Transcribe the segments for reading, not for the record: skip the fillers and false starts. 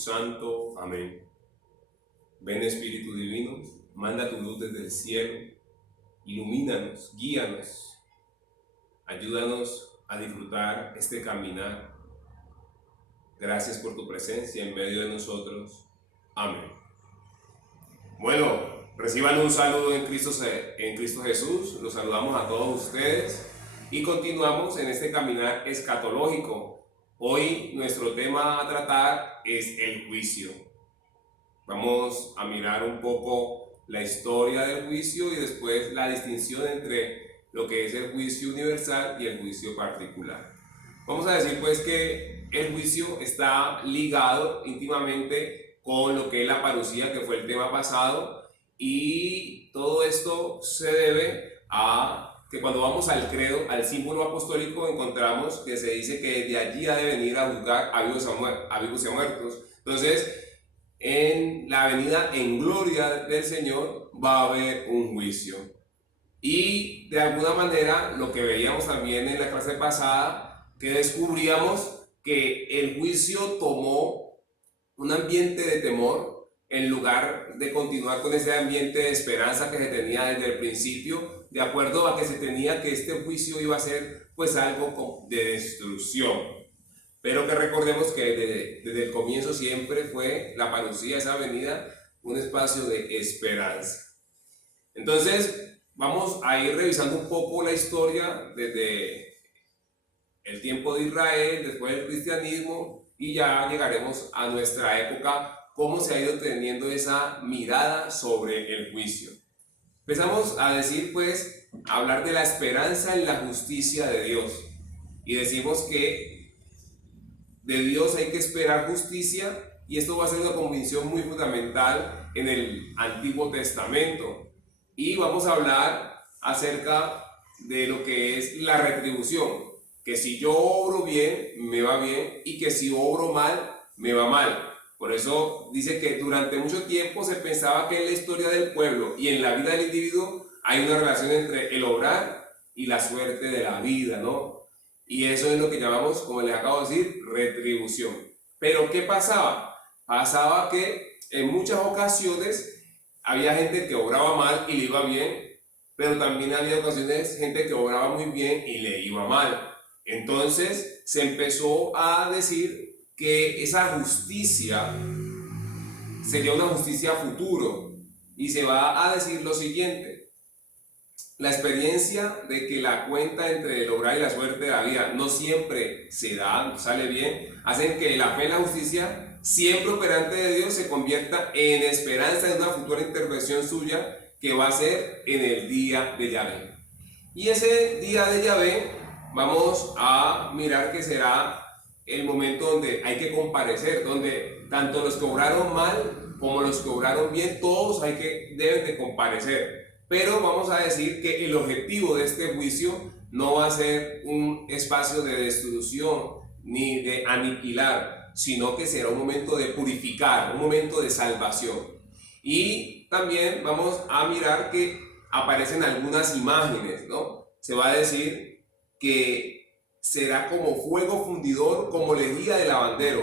Santo. Amén. Ven Espíritu Divino, manda tu luz desde el cielo, ilumínanos, guíanos, ayúdanos a disfrutar este caminar. Gracias por tu presencia en medio de nosotros. Amén. Bueno, reciban un saludo en Cristo Jesús. Los saludamos a todos ustedes y continuamos en este caminar escatológico. Hoy nuestro tema a tratar es el juicio. Vamos a mirar un poco la historia del juicio y después la distinción entre lo que es el juicio universal y el juicio particular. Vamos a decir pues que el juicio está ligado íntimamente con lo que es la parucía, que fue el tema pasado, y todo esto se debe a que cuando vamos al credo, al símbolo apostólico, encontramos que se dice que de allí ha de venir a juzgar a vivos y a muertos. Entonces, en la venida en gloria del Señor va a haber un juicio. Y de alguna manera, lo que veíamos también en la clase pasada, que descubríamos que el juicio tomó un ambiente de temor en lugar de continuar con ese ambiente de esperanza que se tenía desde el principio, de acuerdo a que se tenía que este juicio iba a ser pues algo de destrucción. Pero que recordemos que desde el comienzo siempre fue la parucía, esa venida, un espacio de esperanza. Entonces, vamos a ir revisando un poco la historia desde el tiempo de Israel, después del cristianismo, y ya llegaremos a nuestra época, cómo se ha ido teniendo esa mirada sobre el juicio. Empezamos a decir, pues, a hablar de la esperanza en la justicia de Dios. Y decimos que de Dios hay que esperar justicia, y esto va a ser una convicción muy fundamental en el Antiguo Testamento. Y vamos a hablar acerca de lo que es la retribución, que si yo obro bien, me va bien, y que si obro mal, me va mal. Por eso dice que durante mucho tiempo se pensaba que en la historia del pueblo y en la vida del individuo hay una relación entre el obrar y la suerte de la vida, ¿no? Y eso es lo que llamamos, como les acabo de decir, retribución. Pero ¿qué pasaba? Pasaba que en muchas ocasiones había gente que obraba mal y le iba bien, pero también había ocasiones gente que obraba muy bien y le iba mal. Entonces se empezó a decir que esa justicia sería una justicia futuro, y se va a decir lo siguiente: la experiencia de que la cuenta entre el obrar y la suerte de la vida no siempre se da, sale bien, hacen que la fe en la justicia, siempre operante de Dios, se convierta en esperanza de una futura intervención suya que va a ser en el día de Yahvé. Y ese día de Yahvé vamos a mirar que será el momento donde hay que comparecer, donde tanto los que obraron mal como los que obraron bien, todos deben de comparecer. Pero vamos a decir que el objetivo de este juicio no va a ser un espacio de destrucción ni de aniquilar, sino que será un momento de purificar, un momento de salvación. Y también vamos a mirar que aparecen algunas imágenes, ¿no? Se va a decir que será como fuego fundidor, como lejía de lavandero.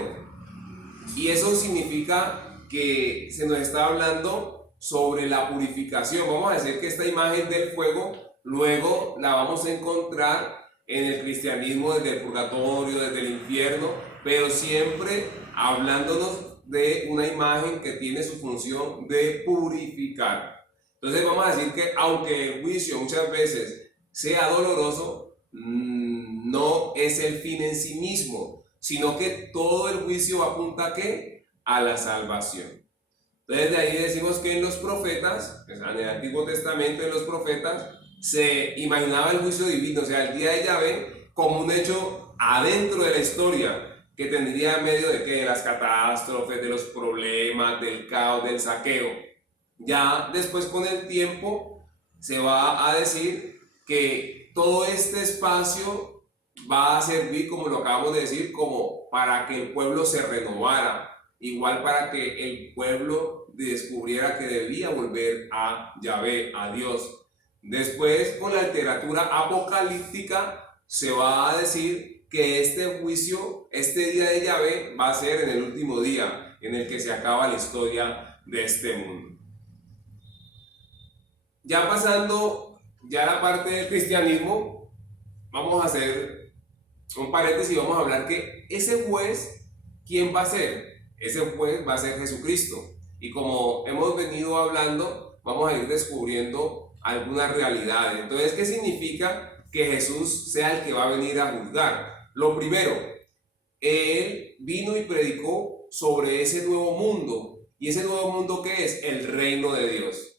Y eso significa que se nos está hablando sobre la purificación. Vamos a decir que esta imagen del fuego luego la vamos a encontrar en el cristianismo desde el purgatorio, desde el infierno, pero siempre hablándonos de una imagen que tiene su función de purificar. Entonces vamos a decir que aunque el juicio muchas veces sea doloroso, no es el fin en sí mismo, sino que todo el juicio apunta ¿a qué? A la salvación. Entonces de ahí decimos que en los profetas, en el Antiguo Testamento, en los profetas, se imaginaba el juicio divino, o sea, el día de Yahvé, como un hecho adentro de la historia, que tendría en medio de, ¿qué? De las catástrofes, de los problemas, del caos, del saqueo. Ya después, con el tiempo, se va a decir que todo este espacio va a servir, como lo acabamos de decir, como para que el pueblo se renovara, igual para que el pueblo descubriera que debía volver a Yahvé, a Dios. Después, con la literatura apocalíptica, se va a decir que este juicio, este día de Yahvé, va a ser en el último día, en el que se acaba la historia de este mundo. Ya pasando ya a la parte del cristianismo, vamos a hacer un paréntesis y vamos a hablar que ese juez, ¿quién va a ser? Ese juez va a ser Jesucristo. Y como hemos venido hablando, vamos a ir descubriendo algunas realidades. Entonces, ¿qué significa que Jesús sea el que va a venir a juzgar? Lo primero, Él vino y predicó sobre ese nuevo mundo. ¿Y ese nuevo mundo qué es? El reino de Dios.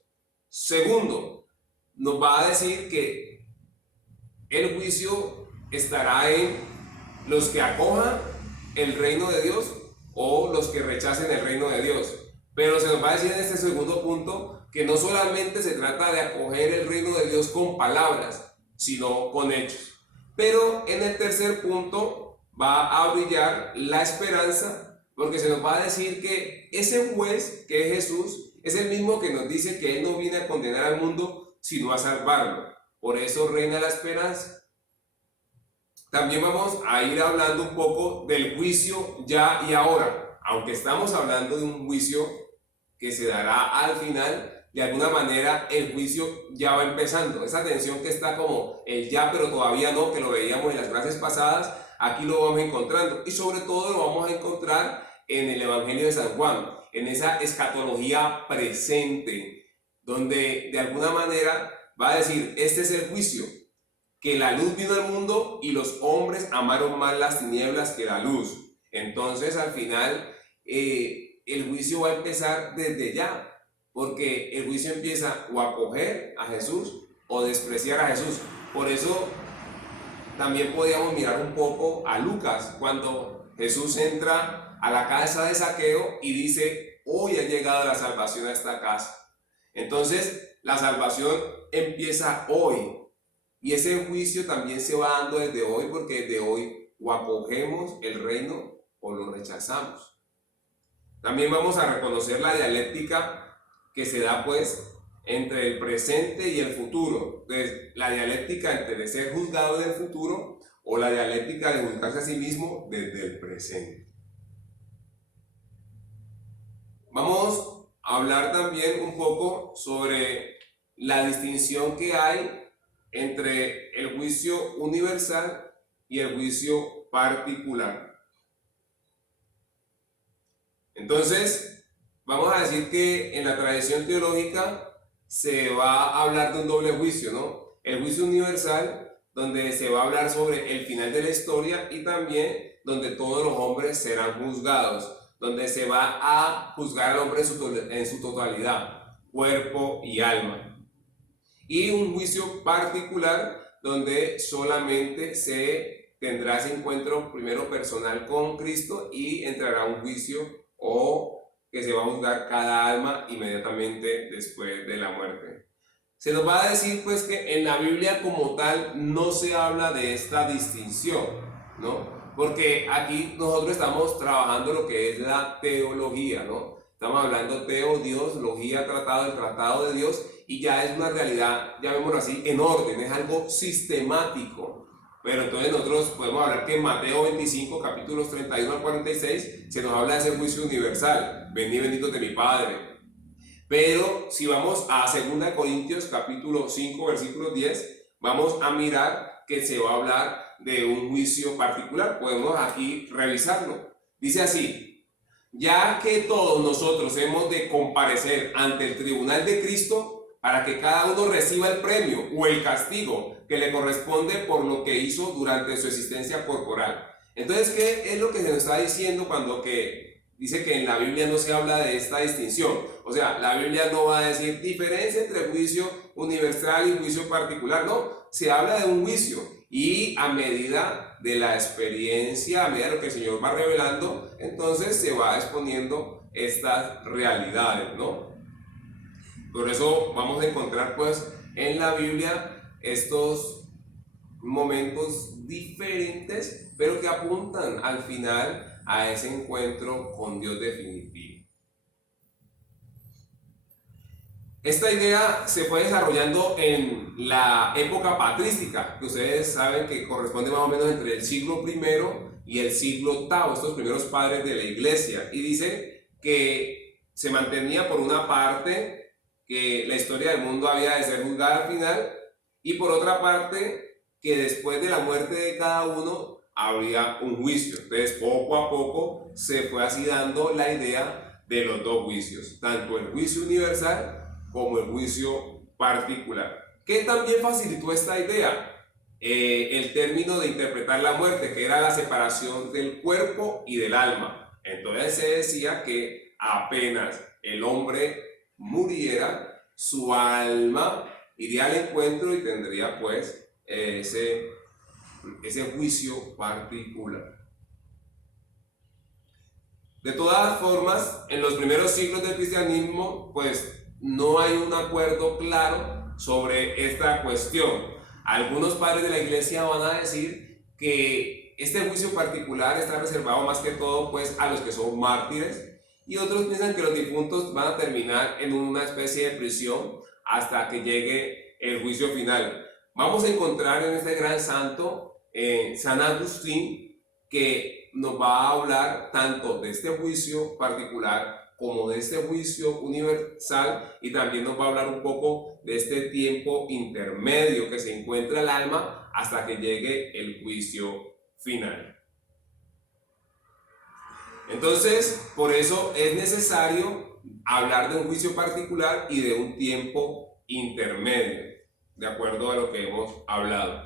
Segundo, nos va a decir que el juicio estará en los que acojan el reino de Dios o los que rechacen el reino de Dios. Pero se nos va a decir en este segundo punto que no solamente se trata de acoger el reino de Dios con palabras, sino con hechos. Pero en el tercer punto va a brillar la esperanza, porque se nos va a decir que ese juez, que es Jesús, es el mismo que nos dice que Él no viene a condenar al mundo, sino a salvarlo. Por eso reina la esperanza. También vamos a ir hablando un poco del juicio ya y ahora. Aunque estamos hablando de un juicio que se dará al final, de alguna manera el juicio ya va empezando. Esa tensión que está como el ya pero todavía no, que lo veíamos en las clases pasadas, aquí lo vamos encontrando. Y sobre todo lo vamos a encontrar en el Evangelio de San Juan, en esa escatología presente, donde de alguna manera va a decir, este es el juicio, que la luz vino al mundo y los hombres amaron más las tinieblas que la luz. Entonces al final el juicio va a empezar desde ya, porque el juicio empieza o a acoger a Jesús o despreciar a Jesús. Por eso también podíamos mirar un poco a Lucas, cuando Jesús entra a la casa de Zaqueo y dice, hoy ha llegado la salvación a esta casa. Entonces la salvación empieza hoy. Y ese juicio también se va dando desde hoy, porque desde hoy o acogemos el reino o lo rechazamos. También vamos a reconocer la dialéctica que se da pues entre el presente y el futuro. Entonces, la dialéctica entre ser juzgado en el futuro o la dialéctica de juzgarse a sí mismo desde el presente. Vamos a hablar también un poco sobre la distinción que hay entre el juicio universal y el juicio particular. Entonces, vamos a decir que en la tradición teológica se va a hablar de un doble juicio, ¿no? El juicio universal, donde se va a hablar sobre el final de la historia, y también donde todos los hombres serán juzgados, donde se va a juzgar al hombre en su totalidad, cuerpo y alma. Y un juicio particular donde solamente se tendrá ese encuentro primero personal con Cristo y entrará un juicio o que se va a juzgar cada alma inmediatamente después de la muerte. Se nos va a decir pues que en la Biblia como tal no se habla de esta distinción, ¿no? Porque aquí nosotros estamos trabajando lo que es la teología, ¿no? Estamos hablando Dios, logía, el tratado de Dios, y ya es una realidad, llamémoslo así, en orden, es algo sistemático. Pero entonces nosotros podemos hablar que en Mateo 25, capítulos 31 al 46, se nos habla de ese juicio universal, venid benditos de mi Padre. Pero si vamos a 2 Corintios, capítulo 5, versículo 10, vamos a mirar que se va a hablar de un juicio particular. Podemos aquí revisarlo. Dice así: ya que todos nosotros hemos de comparecer ante el tribunal de Cristo, para que cada uno reciba el premio o el castigo que le corresponde por lo que hizo durante su existencia corporal. Entonces, ¿qué es lo que se nos está diciendo cuando dice que en la Biblia no se habla de esta distinción? O sea, la Biblia no va a decir diferencia entre juicio universal y juicio particular, no, se habla de un juicio, y a medida de la experiencia, a medida de lo que el Señor va revelando, entonces se va exponiendo estas realidades, ¿no? Por eso vamos a encontrar pues en la Biblia estos momentos diferentes, pero que apuntan al final a ese encuentro con Dios definitivo. Esta idea se fue desarrollando en la época patrística, que ustedes saben que corresponde más o menos entre el siglo I y el siglo VIII, estos primeros padres de la iglesia. Y dice que se mantenía por una parte que la historia del mundo había de ser juzgada al final y por otra parte que después de la muerte de cada uno habría un juicio. Entonces poco a poco se fue así dando la idea de los dos juicios, tanto el juicio universal como el juicio particular. ¿Qué también facilitó esta idea? El término de interpretar la muerte, que era la separación del cuerpo y del alma. Entonces se decía que apenas el hombre muriera, su alma iría al encuentro y tendría pues ese juicio particular. De todas formas, en los primeros siglos del cristianismo, pues no hay un acuerdo claro sobre esta cuestión. Algunos padres de la iglesia van a decir que este juicio particular está reservado más que todo pues a los que son mártires, y otros piensan que los difuntos van a terminar en una especie de prisión hasta que llegue el juicio final. Vamos a encontrar en este gran santo, San Agustín, que nos va a hablar tanto de este juicio particular como de este juicio universal, y también nos va a hablar un poco de este tiempo intermedio que se encuentra el alma hasta que llegue el juicio final. Entonces, por eso es necesario hablar de un juicio particular y de un tiempo intermedio, de acuerdo a lo que hemos hablado.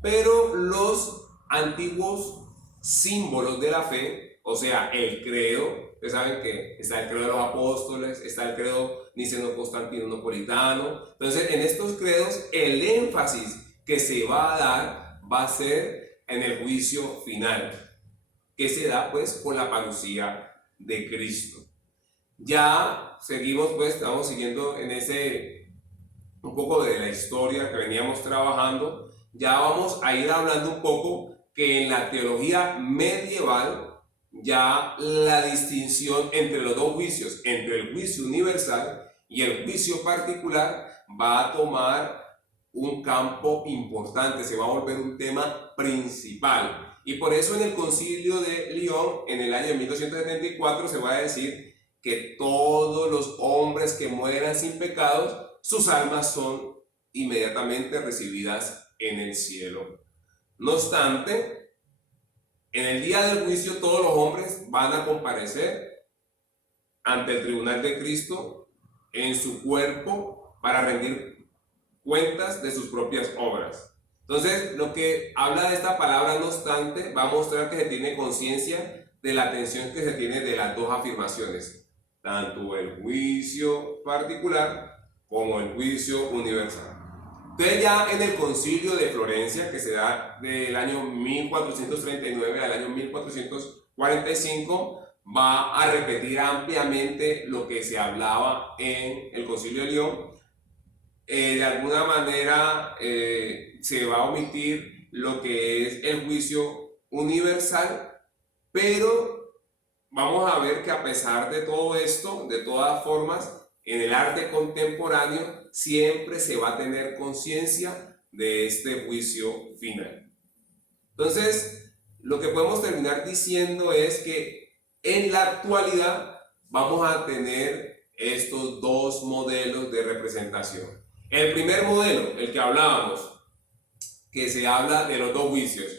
Pero los antiguos símbolos de la fe, o sea, el credo, ustedes saben que está el credo de los apóstoles, está el credo niceno-constantinopolitano. Entonces, en estos credos, el énfasis que se va a dar va a ser en el juicio final, que se da pues con la parucía de Cristo. Ya seguimos pues, estamos siguiendo en un poco de la historia que veníamos trabajando. Ya vamos a ir hablando un poco que en la teología medieval ya la distinción entre los dos juicios, entre el juicio universal y el juicio particular, va a tomar un campo importante, se va a volver un tema principal. Y por eso en el Concilio de Lyon, en el año 1274, se va a decir que todos los hombres que mueran sin pecados, sus almas son inmediatamente recibidas en el cielo. No obstante, en el día del juicio todos los hombres van a comparecer ante el tribunal de Cristo en su cuerpo para rendir cuentas de sus propias obras. Entonces, lo que habla de esta palabra, no obstante, va a mostrar que se tiene conciencia de la tensión que se tiene de las dos afirmaciones, tanto el juicio particular como el juicio universal. Entonces, ya en el Concilio de Florencia, que se da del año 1439 al año 1445, va a repetir ampliamente lo que se hablaba en el Concilio de Lyon. De alguna manera se va a omitir lo que es el juicio universal, pero vamos a ver que a pesar de todo esto, de todas formas, en el arte contemporáneo siempre se va a tener conciencia de este juicio final. Entonces, lo que podemos terminar diciendo es que en la actualidad vamos a tener estos dos modelos de representación. El primer modelo, el que hablábamos, que se habla de los dos juicios.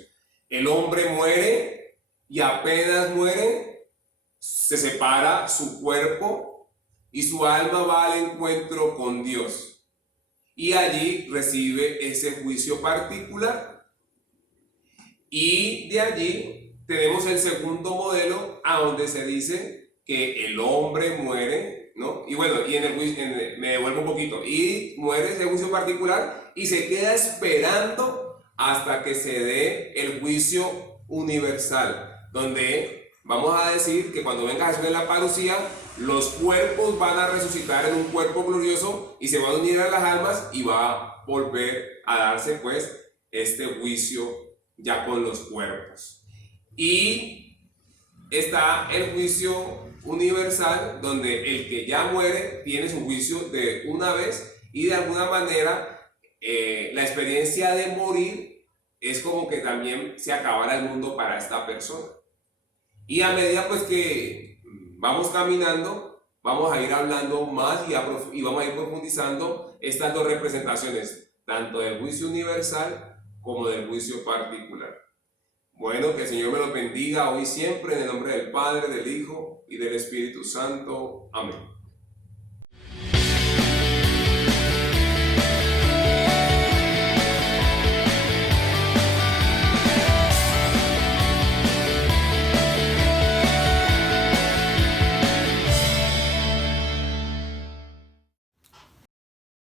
El hombre muere y apenas muere, se separa su cuerpo y su alma va al encuentro con Dios. Y allí recibe ese juicio particular. Y de allí tenemos el segundo modelo, a donde se dice que el hombre muere, ¿no? Y bueno, y me devuelvo un poquito, y muere ese juicio particular y se queda esperando hasta que se dé el juicio universal, donde vamos a decir que cuando venga Jesús en la parucía, los cuerpos van a resucitar en un cuerpo glorioso y se van a unir a las almas y va a volver a darse pues este juicio ya con los cuerpos. Y está el juicio universal, donde el que ya muere tiene su juicio de una vez y de alguna manera la experiencia de morir es como que también se acabara el mundo para esta persona. Y a medida pues que vamos caminando, vamos a ir hablando más y vamos a ir profundizando estas dos representaciones, tanto del juicio universal como del juicio particular. Bueno, que el Señor me los bendiga hoy y siempre, en el nombre del Padre, del Hijo y del Espíritu Santo. Amén.